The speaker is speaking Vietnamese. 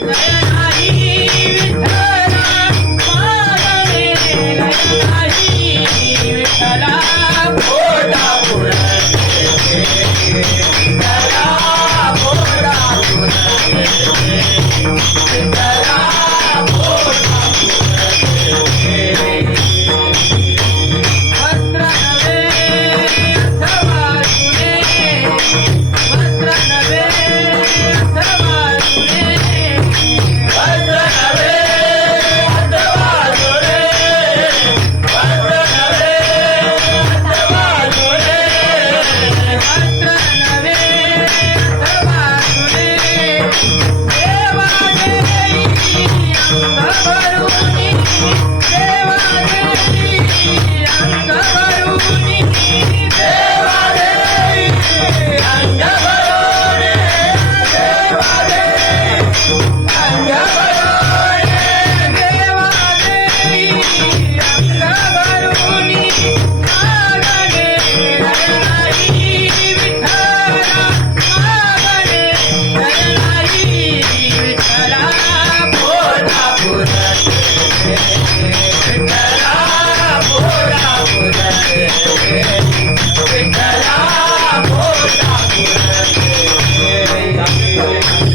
Yeah. I don't need you. Thank you.